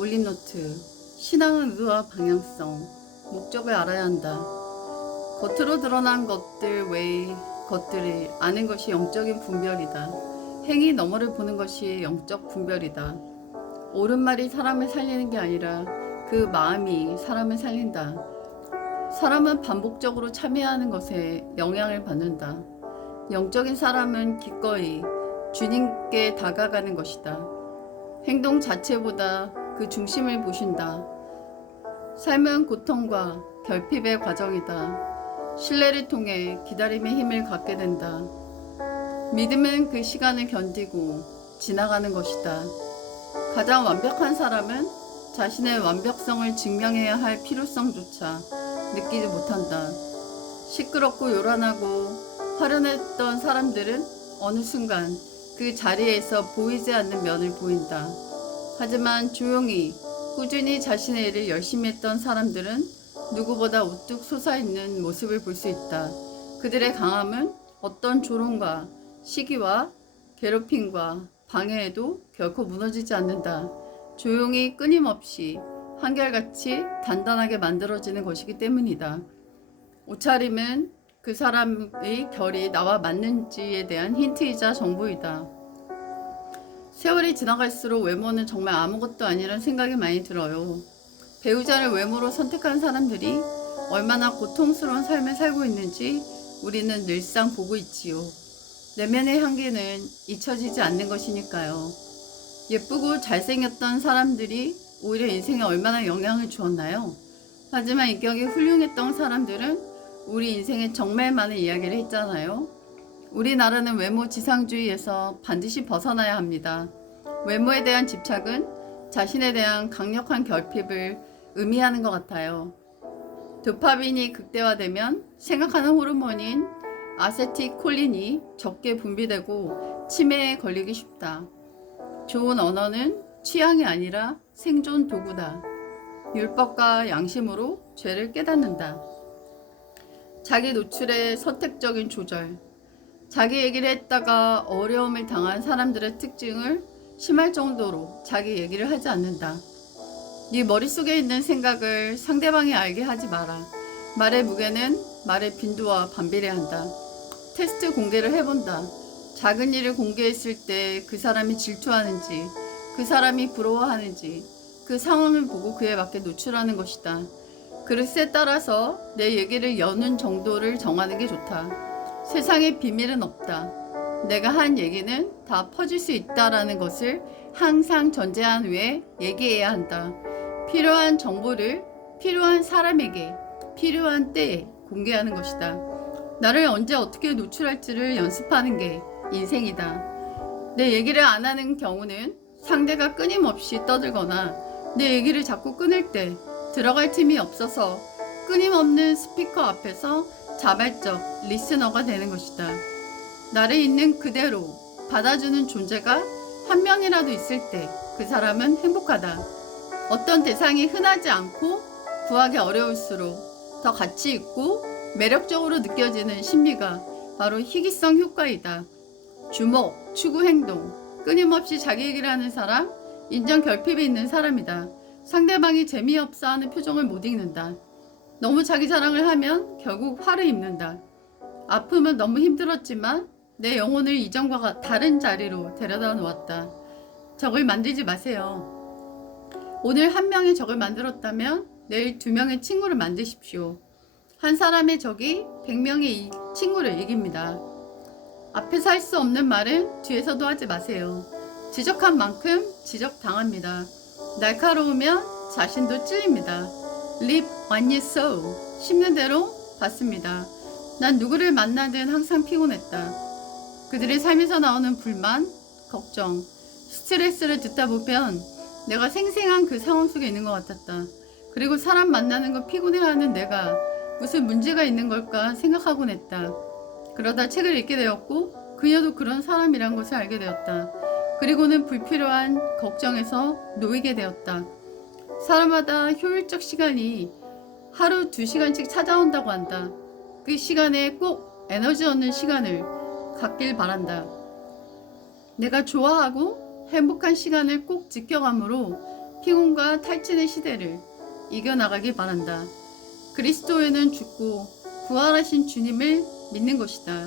올림노트. 신앙은 의도와 방향성, 목적을 알아야 한다. 겉으로 드러난 것들 외의 것들을 아는 것이 영적인 분별이다. 행위 너머를 보는 것이 영적 분별이다. 옳은 말이 사람을 살리는 게 아니라 그 마음이 사람을 살린다. 사람은 반복적으로 참여하는 것에 영향을 받는다. 영적인 사람은 기꺼이 주님께 다가가는 것이다. 행동 자체보다 그 중심을 보신다. 삶은 고통과 결핍의 과정이다. 신뢰를 통해 기다림의 힘을 갖게 된다. 믿음은 그 시간을 견디고 지나가는 것이다. 가장 완벽한 사람은 자신의 완벽성을 증명해야 할 필요성조차 느끼지 못한다. 시끄럽고 요란하고 화려했던 사람들은 어느 순간 그 자리에서 보이지 않는 면을 보인다. 하지만 조용히 꾸준히 자신의 일을 열심히 했던 사람들은 누구보다 우뚝 솟아있는 모습을 볼 수 있다. 그들의 강함은 어떤 조롱과 시기와 괴롭힘과 방해에도 결코 무너지지 않는다. 조용히 끊임없이 한결같이 단단하게 만들어지는 것이기 때문이다. 옷차림은 그 사람의 결이 나와 맞는지에 대한 힌트이자 정보이다. 세월이 지나갈수록 외모는 정말 아무것도 아니란 생각이 많이 들어요. 배우자를 외모로 선택한 사람들이 얼마나 고통스러운 삶을 살고 있는지 우리는 늘상 보고 있지요. 내면의 향기는 잊혀지지 않는 것이니까요. 예쁘고 잘생겼던 사람들이 오히려 인생에 얼마나 영향을 주었나요? 하지만 인격이 훌륭했던 사람들은 우리 인생에 정말 많은 이야기를 했잖아요. 우리나라는 외모 지상주의에서 반드시 벗어나야 합니다. 외모에 대한 집착은 자신에 대한 강력한 결핍을 의미하는 것 같아요. 도파민이 극대화되면 생각하는 호르몬인 아세틸콜린이 적게 분비되고 치매에 걸리기 쉽다. 좋은 언어는 취향이 아니라 생존 도구다. 율법과 양심으로 죄를 깨닫는다. 자기 노출의 선택적인 조절. 자기 얘기를 했다가 어려움을 당한 사람들의 특징을 심할 정도로 자기 얘기를 하지 않는다. 네 머릿속에 있는 생각을 상대방이 알게 하지 마라. 말의 무게는 말의 빈도와 반비례한다. 테스트 공개를 해본다. 작은 일을 공개했을 때 그 사람이 질투하는지, 그 사람이 부러워하는지, 그 상황을 보고 그에 맞게 노출하는 것이다. 그릇에 따라서 내 얘기를 여는 정도를 정하는 게 좋다. 세상에 비밀은 없다. 내가 한 얘기는 다 퍼질 수 있다라는 것을 항상 전제한 후에 얘기해야 한다. 필요한 정보를 필요한 사람에게 필요한 때에 공개하는 것이다. 나를 언제 어떻게 노출할지를 연습하는 게 인생이다. 내 얘기를 안 하는 경우는 상대가 끊임없이 떠들거나 내 얘기를 자꾸 끊을 때 들어갈 틈이 없어서 끊임없는 스피커 앞에서 자발적 리스너가 되는 것이다. 나를 있는 그대로 받아주는 존재가 한 명이라도 있을 때 그 사람은 행복하다. 어떤 대상이 흔하지 않고 구하기 어려울수록 더 가치 있고 매력적으로 느껴지는 심리가 바로 희귀성 효과이다. 주목, 추구 행동, 끊임없이 자기 얘기를 하는 사람, 인정 결핍이 있는 사람이다. 상대방이 재미없어 하는 표정을 못 읽는다. 너무 자기 자랑을 하면 결국 화를 입는다. 아픔은 너무 힘들었지만 내 영혼을 이전과 다른 자리로 데려다 놓았다. 적을 만들지 마세요. 오늘 한 명의 적을 만들었다면 내일 2명의 친구를 만드십시오. 한 사람의 적이 100명의 친구를 이깁니다. 앞에서 할 수 없는 말은 뒤에서도 하지 마세요. 지적한 만큼 지적당합니다. 날카로우면 자신도 찔립니다. Reap what you sow. 심는 대로 받습니다. 난 누구를 만나든 항상 피곤했다. 그들의 삶에서 나오는 불만, 걱정, 스트레스를 듣다 보면 내가 생생한 그 상황 속에 있는 것 같았다. 그리고 사람 만나는 거 피곤해하는 내가 무슨 문제가 있는 걸까 생각하곤 했다. 그러다 책을 읽게 되었고 그녀도 그런 사람이란 것을 알게 되었다. 그리고는 불필요한 걱정에서 놓이게 되었다. 사람마다 효율적 시간이 하루 2시간씩 찾아온다고 한다. 그 시간에 꼭 에너지 얻는 시간을 갖길 바란다. 내가 좋아하고 행복한 시간을 꼭 지켜감으로 피곤과 탈진의 시대를 이겨나가길 바란다. 그리스도에는 죽고 부활하신 주님을 믿는 것이다.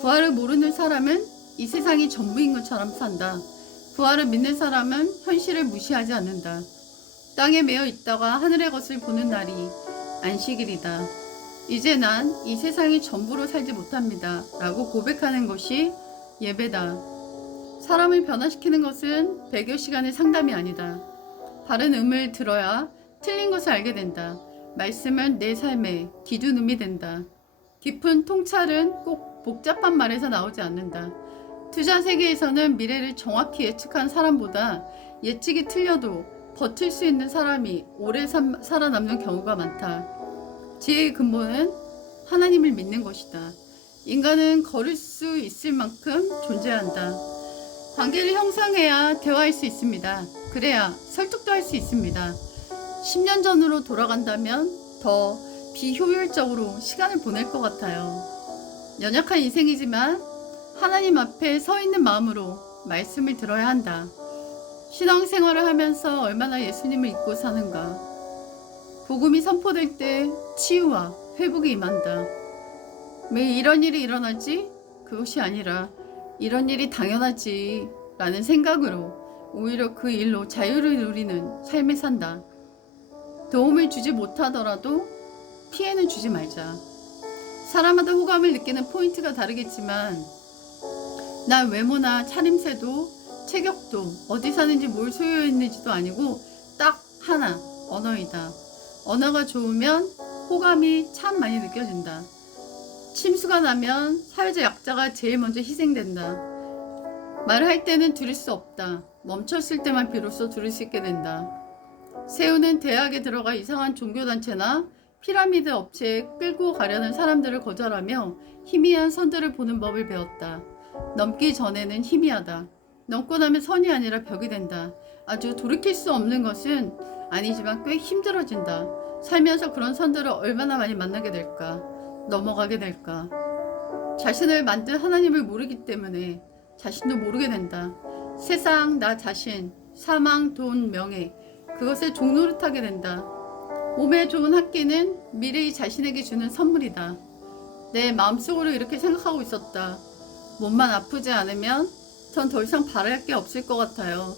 부활을 모르는 사람은 이 세상이 전부인 것처럼 산다. 부활을 믿는 사람은 현실을 무시하지 않는다. 땅에 매여 있다가 하늘의 것을 보는 날이 안식일이다. 이제 난 이 세상이 전부로 살지 못합니다. 라고 고백하는 것이 예배다. 사람을 변화시키는 것은 100여 시간의 상담이 아니다. 바른 음을 들어야 틀린 것을 알게 된다. 말씀은 내 삶의 기준음이 된다. 깊은 통찰은 꼭 복잡한 말에서 나오지 않는다. 투자 세계에서는 미래를 정확히 예측한 사람보다 예측이 틀려도 버틸 수 있는 사람이 오래 살아남는 경우가 많다. 지혜의 근본은 하나님을 믿는 것이다. 인간은 걸을 수 있을 만큼 존재한다. 관계를 형성해야 대화할 수 있습니다. 그래야 설득도 할 수 있습니다. 10년 전으로 돌아간다면 더 비효율적으로 시간을 보낼 것 같아요. 연약한 인생이지만 하나님 앞에 서 있는 마음으로 말씀을 들어야 한다. 신앙생활을 하면서 얼마나 예수님을 잊고 사는가. 복음이 선포될 때 치유와 회복이 임한다. 왜 이런 일이 일어나지? 그것이 아니라 이런 일이 당연하지 라는 생각으로 오히려 그 일로 자유를 누리는 삶을 산다. 도움을 주지 못하더라도 피해는 주지 말자. 사람마다 호감을 느끼는 포인트가 다르겠지만 난 외모나 차림새도 체격도 어디 사는지 뭘 소유했는지도 아니고 딱 하나, 언어이다. 언어가 좋으면 호감이 참 많이 느껴진다. 침수가 나면 사회적 약자가 제일 먼저 희생된다. 말을 할 때는 들을 수 없다. 멈췄을 때만 비로소 들을 수 있게 된다. 세우는 대학에 들어가 이상한 종교단체나 피라미드 업체에 끌고 가려는 사람들을 거절하며 희미한 선들을 보는 법을 배웠다. 넘기 전에는 희미하다. 넘고 나면 선이 아니라 벽이 된다. 아주 돌이킬 수 없는 것은 아니지만 꽤 힘들어진다. 살면서 그런 선들을 얼마나 많이 만나게 될까? 넘어가게 될까? 자신을 만든 하나님을 모르기 때문에 자신도 모르게 된다. 세상, 나 자신, 사망, 돈, 명예, 그것에 종노릇하게 된다. 몸에 좋은 학기는 미래의 자신에게 주는 선물이다. 내 마음속으로 이렇게 생각하고 있었다. 몸만 아프지 않으면 전 더 이상 바랄 게 없을 것 같아요.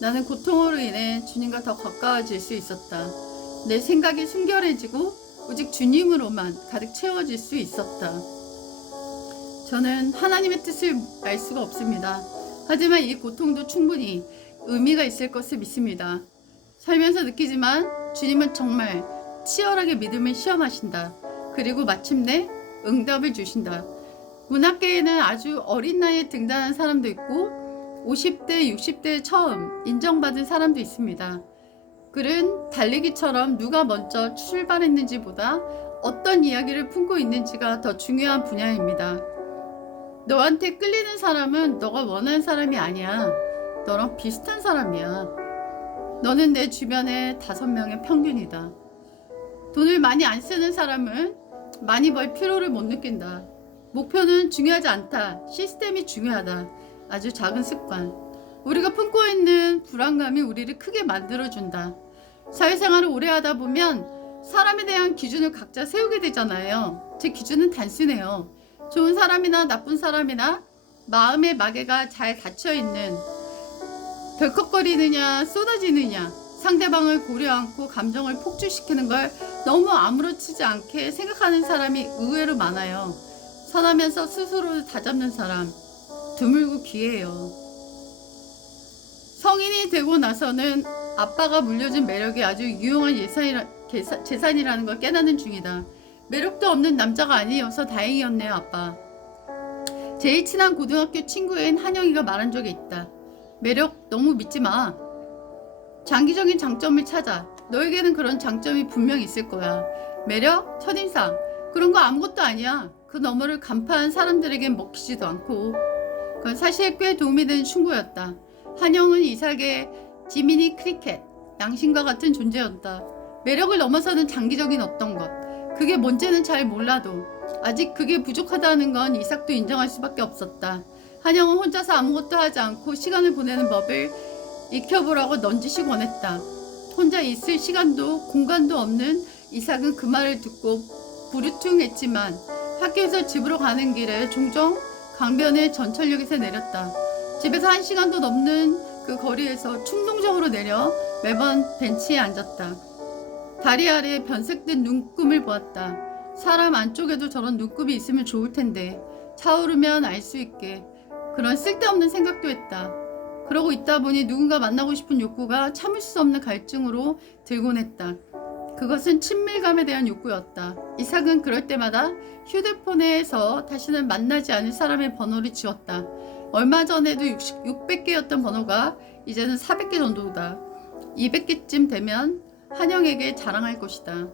나는 고통으로 인해 주님과 더 가까워질 수 있었다. 내 생각이 순결해지고 오직 주님으로만 가득 채워질 수 있었다. 저는 하나님의 뜻을 알 수가 없습니다. 하지만 이 고통도 충분히 의미가 있을 것을 믿습니다. 살면서 느끼지만 주님은 정말 치열하게 믿음을 시험하신다. 그리고 마침내 응답을 주신다. 문학계에는 아주 어린 나이에 등단한 사람도 있고 50대, 60대에 처음 인정받은 사람도 있습니다. 글은 달리기처럼 누가 먼저 출발했는지보다 어떤 이야기를 품고 있는지가 더 중요한 분야입니다. 너한테 끌리는 사람은 너가 원하는 사람이 아니야. 너랑 비슷한 사람이야. 너는 내 주변의 5명의 평균이다. 돈을 많이 안 쓰는 사람은 많이 벌 필요를 못 느낀다. 목표는 중요하지 않다. 시스템이 중요하다. 아주 작은 습관. 우리가 품고 있는 불안감이 우리를 크게 만들어준다. 사회생활을 오래 하다 보면 사람에 대한 기준을 각자 세우게 되잖아요. 제 기준은 단순해요. 좋은 사람이나 나쁜 사람이나 마음의 마개가 잘 닫혀있는, 덜컥거리느냐 쏟아지느냐, 상대방을 고려 않고 감정을 폭주시키는 걸 너무 아무렇지 않게 생각하는 사람이 의외로 많아요. 선하면서 스스로를 다잡는 사람 드물고 귀해요. 성인이 되고 나서는 아빠가 물려준 매력이 아주 유용한 재산이라는 걸 깨닫는 중이다. 매력도 없는 남자가 아니어서 다행이었네요, 아빠. 제일 친한 고등학교 친구인 한영이가 말한 적이 있다. 매력 너무 믿지 마. 장기적인 장점을 찾아. 너에게는 그런 장점이 분명히 있을 거야. 매력, 첫인상, 그런 거 아무것도 아니야. 그 너머를 간파한 사람들에겐 먹히지도 않고. 그건 사실 꽤 도움이 되는 충고였다. 한영은 이삭의 지미니 크리켓, 양심과 같은 존재였다. 매력을 넘어서는 장기적인 어떤 것, 그게 뭔지는 잘 몰라도 아직 그게 부족하다는 건 이삭도 인정할 수밖에 없었다. 한영은 혼자서 아무것도 하지 않고 시간을 보내는 법을 익혀보라고 넌지시 권했다. 혼자 있을 시간도 공간도 없는 이삭은 그 말을 듣고 부르퉁했지만 학교에서 집으로 가는 길에 종종 강변의 전철역에서 내렸다. 집에서 1시간도 넘는 그 거리에서 충동적으로 내려 매번 벤치에 앉았다. 다리 아래 변색된 눈금을 보았다. 사람 안쪽에도 저런 눈금이 있으면 좋을 텐데 차오르면 알 수 있게 그런 쓸데없는 생각도 했다. 그러고 있다 보니 누군가 만나고 싶은 욕구가 참을 수 없는 갈증으로 들곤 했다. 그것은 친밀감에 대한 욕구였다. 이삭은 그럴 때마다 휴대폰에서 다시는 만나지 않을 사람의 번호를 지웠다. 얼마 전에도 600개였던 번호가 이제는 400개 정도다. 200개쯤 되면 한영에게 자랑할 것이다.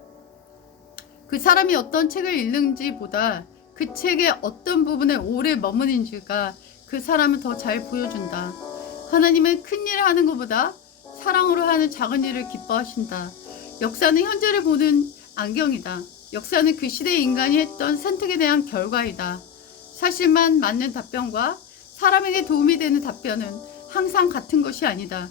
그 사람이 어떤 책을 읽는지 보다 그 책의 어떤 부분에 오래 머무는지가 그 사람을 더 잘 보여준다. 하나님은 큰 일을 하는 것보다 사랑으로 하는 작은 일을 기뻐하신다. 역사는 현재를 보는 안경이다. 역사는 그 시대의 인간이 했던 선택에 대한 결과이다. 사실만 맞는 답변과 사람에게 도움이 되는 답변은 항상 같은 것이 아니다.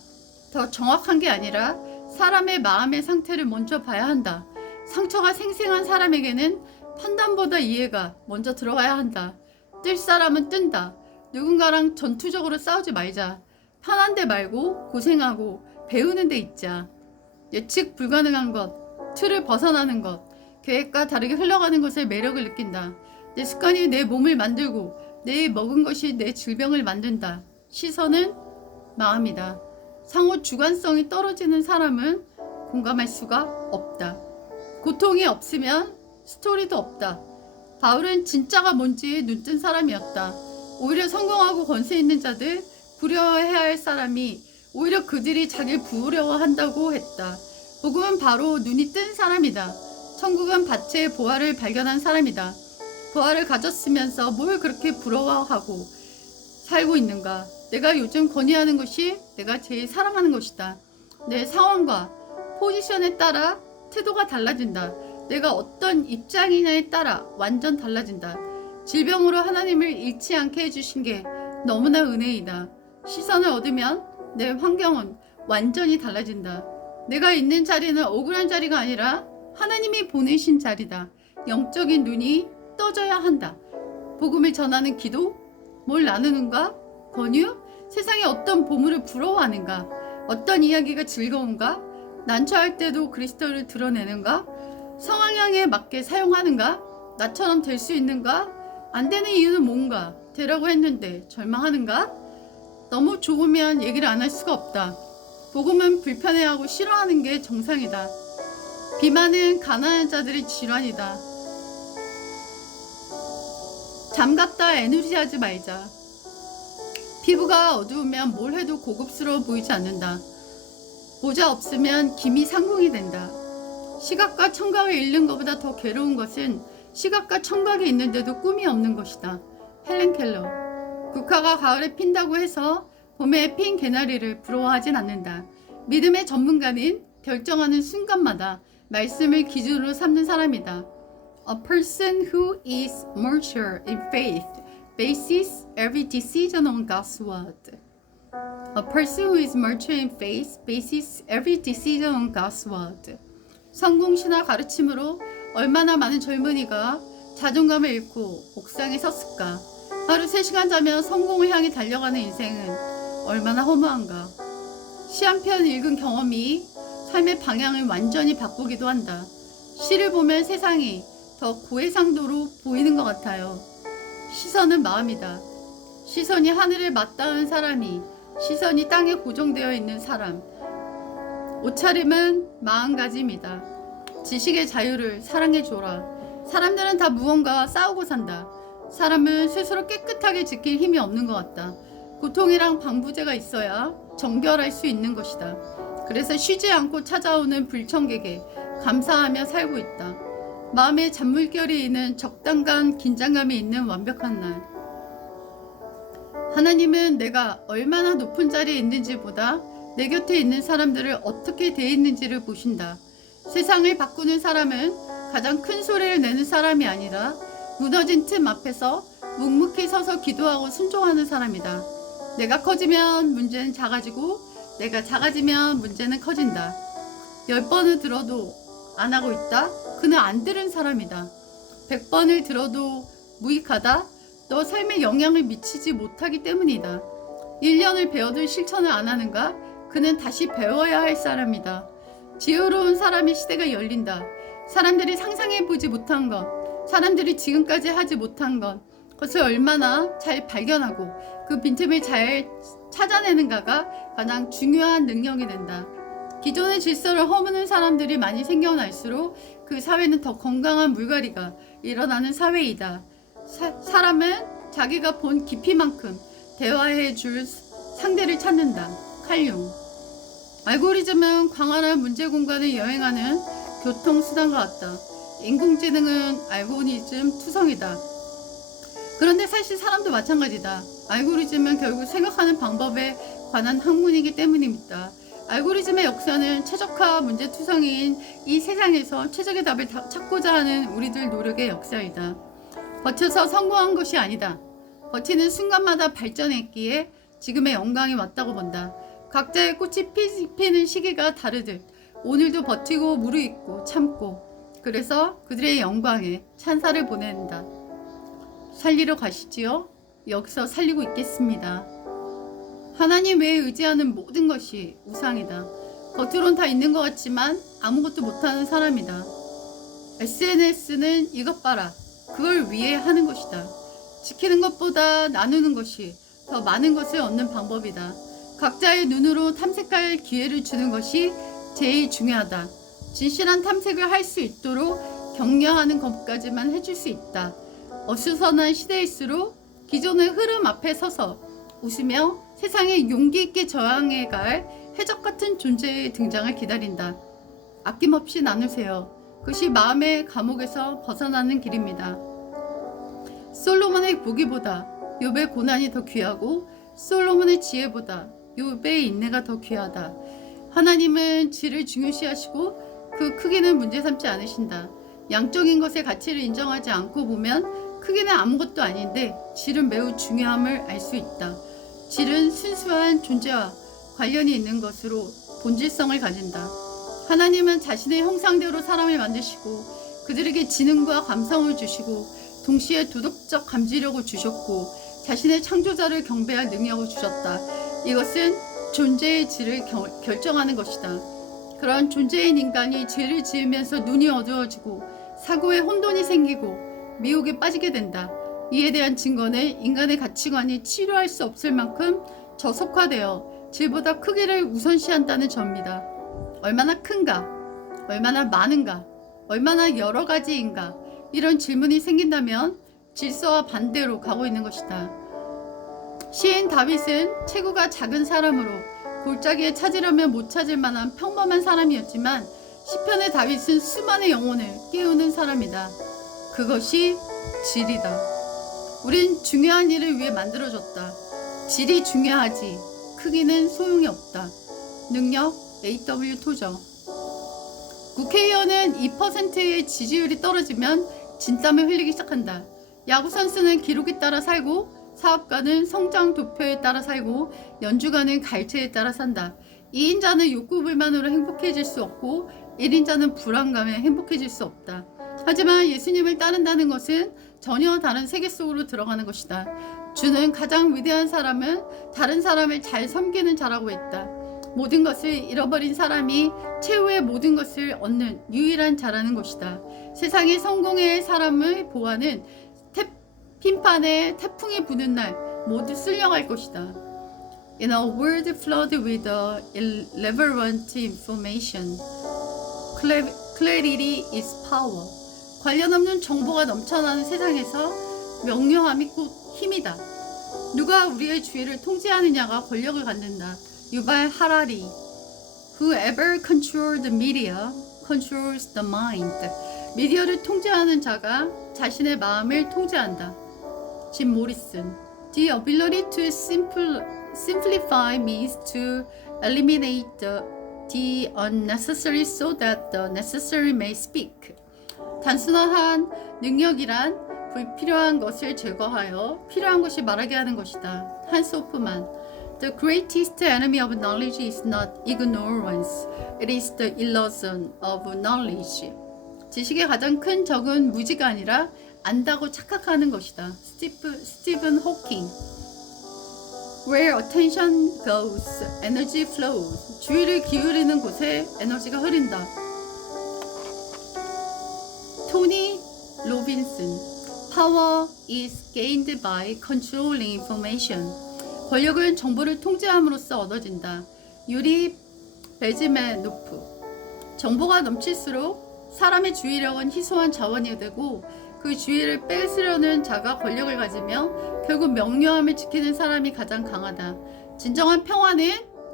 더 정확한 게 아니라 사람의 마음의 상태를 먼저 봐야 한다. 상처가 생생한 사람에게는 판단보다 이해가 먼저 들어가야 한다. 뜰 사람은 뜬다. 누군가랑 전투적으로 싸우지 말자. 편한 데 말고 고생하고 배우는 데 있자. 예측 불가능한 것, 틀을 벗어나는 것, 계획과 다르게 흘러가는 것에 매력을 느낀다. 내 습관이 내 몸을 만들고 내 먹은 것이 내 질병을 만든다. 시선은 마음이다. 상호 주관성이 떨어지는 사람은 공감할 수가 없다. 고통이 없으면 스토리도 없다. 바울은 진짜가 뭔지에 눈뜬 사람이었다. 오히려 성공하고 권세 있는 자들, 부러워해야 할 사람이 오히려 그들이 자기를 부러워한다고 했다. 복음은 바로 눈이 뜬 사람이다. 천국은 밭의 보화를 발견한 사람이다. 보화를 가졌으면서 뭘 그렇게 부러워하고 살고 있는가? 내가 요즘 권유하는 것이 내가 제일 사랑하는 것이다. 내 상황과 포지션에 따라 태도가 달라진다. 내가 어떤 입장이냐에 따라 완전 달라진다. 질병으로 하나님을 잃지 않게 해주신 게 너무나 은혜이다. 시선을 얻으면 내 환경은 완전히 달라진다. 내가 있는 자리는 억울한 자리가 아니라 하나님이 보내신 자리다. 영적인 눈이 떠져야 한다. 복음을 전하는 기도, 뭘 나누는가, 권유, 세상에 어떤 보물을 부러워하는가, 어떤 이야기가 즐거운가, 난처할 때도 그리스도를 드러내는가, 성향에 맞게 사용하는가, 나처럼 될 수 있는가, 안 되는 이유는 뭔가, 되라고 했는데 절망하는가? 너무 좋으면 얘기를 안 할 수가 없다. 복음은 불편해하고 싫어하는 게 정상이다. 비만은 가난한 자들의 질환이다. 잠갔다 에너지하지 말자. 피부가 어두우면 뭘 해도 고급스러워 보이지 않는다. 모자 없으면 김이 상궁이 된다. 시각과 청각을 잃는 것보다 더 괴로운 것은 시각과 청각이 있는데도 꿈이 없는 것이다. 헬렌 켈러. 국화가 가을에 핀다고 해서 봄에 핀 개나리를 부러워하진 않는다. 믿음의 전문가는 결정하는 순간마다 말씀을 기준으로 삼는 사람이다. A person who is mature in faith bases every decision on God's word. A person who is mature in faith bases every decision on God's word. 성공신화 가르침으로 얼마나 많은 젊은이가 자존감을 잃고 옥상에 섰을까. 하루 3시간 자며 성공을 향해 달려가는 인생은 얼마나 허무한가. 시 한 편 읽은 경험이 삶의 방향을 완전히 바꾸기도 한다. 시를 보면 세상이 더 고해상도로 보이는 것 같아요. 시선은 마음이다. 시선이 하늘을 맞닿은 사람이, 시선이 땅에 고정되어 있는 사람. 옷차림은 마음가짐이다. 지식의 자유를 사랑해줘라. 사람들은 다 무언가 싸우고 산다. 사람은 스스로 깨끗하게 지킬 힘이 없는 것 같다. 고통이랑 방부제가 있어야 정결할 수 있는 것이다. 그래서 쉬지 않고 찾아오는 불청객에 감사하며 살고 있다. 마음에 잔물결이 있는 적당한 긴장감이 있는 완벽한 날. 하나님은 내가 얼마나 높은 자리에 있는지보다 내 곁에 있는 사람들을 어떻게 대했는지를 보신다. 세상을 바꾸는 사람은 가장 큰 소리를 내는 사람이 아니라 무너진 틈 앞에서 묵묵히 서서 기도하고 순종하는 사람이다. 내가 커지면 문제는 작아지고 내가 작아지면 문제는 커진다. 10번을 들어도 안 하고 있다? 그는 안 들은 사람이다. 100번을 들어도 무익하다? 너 삶에 영향을 미치지 못하기 때문이다. 1년을 배워도 실천을 안 하는가? 그는 다시 배워야 할 사람이다. 지혜로운 사람의 시대가 열린다. 사람들이 상상해보지 못한 것, 사람들이 지금까지 하지 못한 것, 그것을 얼마나 잘 발견하고 그 빈틈을 잘 찾아내는가가 가장 중요한 능력이 된다. 기존의 질서를 허무는 사람들이 많이 생겨날수록 그 사회는 더 건강한 물갈이가 일어나는 사회이다. 사람은 자기가 본 깊이만큼 대화해 줄 상대를 찾는다. 칼융. 알고리즘은 광활한 문제 공간을 여행하는 교통수단과 같다. 인공지능은 알고리즘 투성이다. 그런데 사실 사람도 마찬가지다. 알고리즘은 결국 생각하는 방법에 관한 학문이기 때문입니다. 알고리즘의 역사는 최적화 문제투성이인 이 세상에서 최적의 답을 찾고자 하는 우리들 노력의 역사이다. 버텨서 성공한 것이 아니다. 버티는 순간마다 발전했기에 지금의 영광이 왔다고 본다. 각자의 꽃이 피는 시기가 다르듯 오늘도 버티고 무르익고 참고 그래서 그들의 영광에 찬사를 보낸다. 살리러 가시지요? 여기서 살리고 있겠습니다. 하나님 외에 의지하는 모든 것이 우상이다. 겉으론 다 있는 것 같지만 아무것도 못하는 사람이다. SNS는 이것 봐라. 그걸 위해 하는 것이다. 지키는 것보다 나누는 것이 더 많은 것을 얻는 방법이다. 각자의 눈으로 탐색할 기회를 주는 것이 제일 중요하다. 진실한 탐색을 할 수 있도록 격려하는 것까지만 해줄 수 있다. 어수선한 시대일수록 기존의 흐름 앞에 서서 웃으며 세상에 용기 있게 저항해갈 해적 같은 존재의 등장을 기다린다. 아낌없이 나누세요. 그것이 마음의 감옥에서 벗어나는 길입니다. 솔로몬의 보기보다 욥의 고난이 더 귀하고 솔로몬의 지혜보다 욥의 인내가 더 귀하다. 하나님은 질을 중요시하시고 그 크기는 문제 삼지 않으신다. 양적인 것의 가치를 인정하지 않고 보면 크기는 아무것도 아닌데 질은 매우 중요함을 알 수 있다. 질은 순수한 존재와 관련이 있는 것으로 본질성을 가진다. 하나님은 자신의 형상대로 사람을 만드시고 그들에게 지능과 감성을 주시고 동시에 도덕적 감지력을 주셨고 자신의 창조자를 경배할 능력을 주셨다. 이것은 존재의 질을 결정하는 것이다. 그런 존재인 인간이 죄를 지으면서 눈이 어두워지고 사고에 혼돈이 생기고 미혹에 빠지게 된다. 이에 대한 증거는 인간의 가치관이 치료할 수 없을 만큼 저속화되어 질보다 크기를 우선시한다는 점입니다. 얼마나 큰가? 얼마나 많은가? 얼마나 여러 가지인가? 이런 질문이 생긴다면 질서와 반대로 가고 있는 것이다. 시인 다윗은 체구가 작은 사람으로 골짜기에 찾으려면 못 찾을 만한 평범한 사람이었지만 시편의 다윗은 수많은 영혼을 깨우는 사람이다. 그것이 질이다. 우린 중요한 일을 위해 만들어졌다. 질이 중요하지 크기는 소용이 없다. 능력 A.W. 토저. 국회의원은 2%의 지지율이 떨어지면 진땀을 흘리기 시작한다. 야구선수는 기록에 따라 살고 사업가는 성장 도표에 따라 살고 연주가는 갈채에 따라 산다. 2인자는 욕구불만으로 행복해질 수 없고 1인자는 불안감에 행복해질 수 없다. 하지만 예수님을 따른다는 것은 전혀 다른 세계 속으로 들어가는 것이다. 주는 가장 위대한 사람은 다른 사람을 잘 섬기는 자라고 했다. 모든 것을 잃어버린 사람이 최후의 모든 것을 얻는 유일한 자라는 것이다. 세상의 성공의 사람을 보아는 핀판에 태풍이 부는 날 모두 쓸려갈 것이다. In a world flooded with irrelevant information, clarity is power. 관련 없는 정보가 넘쳐나는 세상에서 명료함이 곧 힘이다. 누가 우리의 주위를 통제하느냐가 권력을 갖는다. 유발 하라리. Whoever controls the media controls the mind. 미디어를 통제하는 자가 자신의 마음을 통제한다. 짐 모리슨. The ability to simplify means to eliminate the unnecessary so that the necessary may speak. 단순한 능력이란 불필요한 것을 제거하여 필요한 것이 말하게 하는 것이다. 한스 호프만. The greatest enemy of knowledge is not ignorance. It is the illusion of knowledge. 지식의 가장 큰 적은 무지가 아니라 안다고 착각하는 것이다. 스티븐 호킹. Where attention goes, energy flows. 주의를 기울이는 곳에 에너지가 흐른다. 토니 로빈슨. Power is gained by controlling information. 권력은 정보를 통제함으로써 얻어진다. 유리 베즈메노프. 정보가 넘칠수록 사람의 주의력은 희소한 자원이 되고 그 주의를 뺏으려는 자가 권력을 가지며 결국 명료함을 지키는 사람이 가장 강하다. 진정한 평화는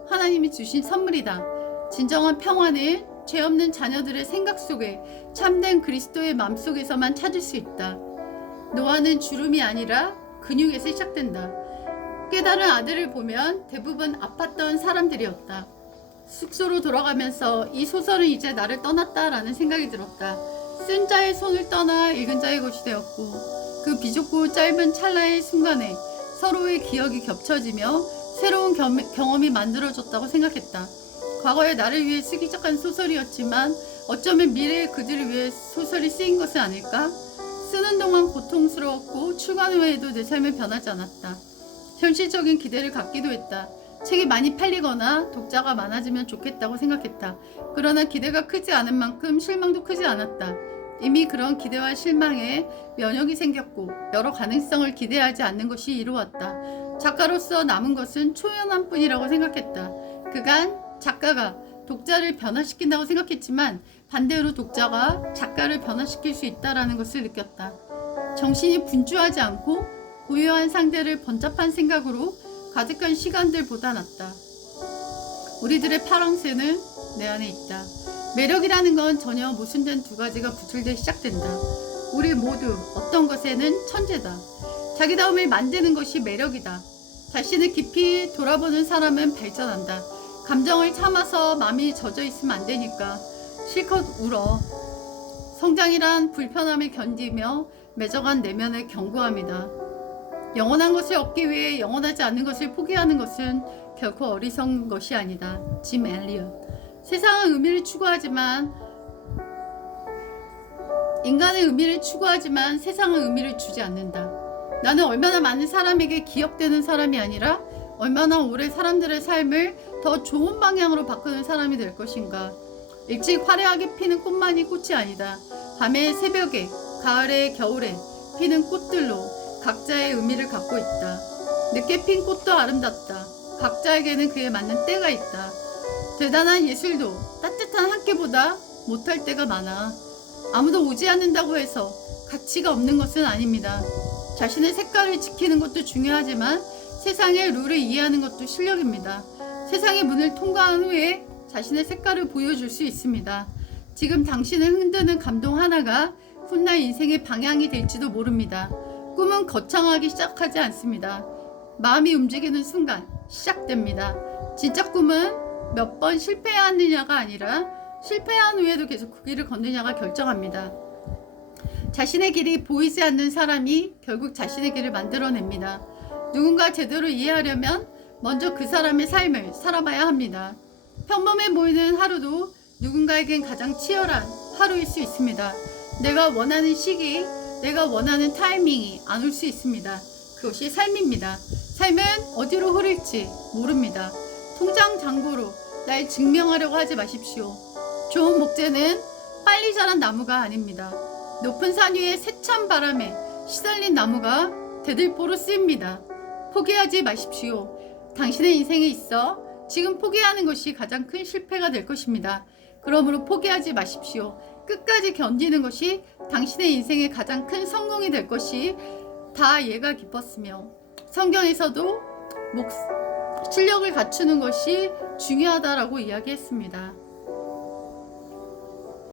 하나님이 주신 선물이다. 진정한 평화는 죄 없는 자녀들의 생각 속에 참된 그리스도의 마음속에서만 찾을 수 있다. 노아는 주름이 아니라 근육에서 시작된다. 깨달은 아들을 보면 대부분 아팠던 사람들이었다. 숙소로 돌아가면서 이 소설은 이제 나를 떠났다라는 생각이 들었다. 쓴 자의 손을 떠나 읽은 자의 것이 되었고 그 비좁고 짧은 찰나의 순간에 서로의 기억이 겹쳐지며 새로운 경험이 만들어졌다고 생각했다. 과거에 나를 위해 쓰기 시작한 소설이었지만 어쩌면 미래의 그들을 위해 소설이 쓰인 것은 아닐까? 쓰는 동안 고통스러웠고 출간 후에도 내 삶은 변하지 않았다. 현실적인 기대를 갖기도 했다. 책이 많이 팔리거나 독자가 많아지면 좋겠다고 생각했다. 그러나 기대가 크지 않은 만큼 실망도 크지 않았다. 이미 그런 기대와 실망에 면역이 생겼고 여러 가능성을 기대하지 않는 것이 이루어왔다. 작가로서 남은 것은 초연함 뿐이라고 생각했다. 그간 작가가 독자를 변화시킨다고 생각했지만 반대로 독자가 작가를 변화시킬 수 있다는 것을 느꼈다. 정신이 분주하지 않고 고요한 상대를 번잡한 생각으로 가득한 시간들보다 낫다. 우리들의 파랑새는 내 안에 있다. 매력이라는 건 전혀 모순된 두 가지가 붙을 시작된다. 우리 모두 어떤 것에는 천재다. 자기다움을 만드는 것이 매력이다. 자신을 깊이 돌아보는 사람은 발전한다. 감정을 참아서 마음이 젖어 있으면 안 되니까 실컷 울어. 성장이란 불편함을 견디며 맺어간 내면의 견고함이다. 영원한 것을 얻기 위해 영원하지 않은 것을 포기하는 것은 결코 어리석은 것이 아니다. 짐 엘리엇. 세상은 의미를 추구하지만 인간의 의미를 추구하지만 세상은 의미를 주지 않는다. 나는 얼마나 많은 사람에게 기억되는 사람이 아니라 얼마나 오래 사람들의 삶을 더 좋은 방향으로 바꾸는 사람이 될 것인가. 일찍 화려하게 피는 꽃만이 꽃이 아니다. 밤에 새벽에 가을에 겨울에 피는 꽃들로 각자의 의미를 갖고 있다. 늦게 핀 꽃도 아름답다. 각자에게는 그에 맞는 때가 있다. 대단한 예술도 따뜻한 함께보다 못할 때가 많아. 아무도 오지 않는다고 해서 가치가 없는 것은 아닙니다. 자신의 색깔을 지키는 것도 중요하지만 세상의 룰을 이해하는 것도 실력입니다. 세상의 문을 통과한 후에 자신의 색깔을 보여줄 수 있습니다. 지금 당신을 흔드는 감동 하나가 훗날 인생의 방향이 될지도 모릅니다. 꿈은 거창하기 시작하지 않습니다. 마음이 움직이는 순간 시작됩니다. 진짜 꿈은 몇 번 실패하느냐가 아니라 실패한 후에도 계속 그 길을 걷느냐가 결정합니다. 자신의 길이 보이지 않는 사람이 결국 자신의 길을 만들어냅니다. 누군가 제대로 이해하려면 먼저 그 사람의 삶을 살아봐야 합니다. 평범해 보이는 하루도 누군가에겐 가장 치열한 하루일 수 있습니다. 내가 원하는 시기, 내가 원하는 타이밍이 안 올 수 있습니다. 그것이 삶입니다. 삶은 어디로 흐를지 모릅니다. 통장 잔고로 날 증명하려고 하지 마십시오. 좋은 목재는 빨리 자란 나무가 아닙니다. 높은 산 위에 세찬 바람에 시달린 나무가 대들보로 쓰입니다. 포기하지 마십시오. 당신의 인생에 있어 지금 포기하는 것이 가장 큰 실패가 될 것입니다. 그러므로 포기하지 마십시오. 끝까지 견디는 것이 당신의 인생의 가장 큰 성공이 될 것이 다 이해가 깊었으며 성경에서도 실력을 갖추는 것이 중요하다라고 이야기했습니다.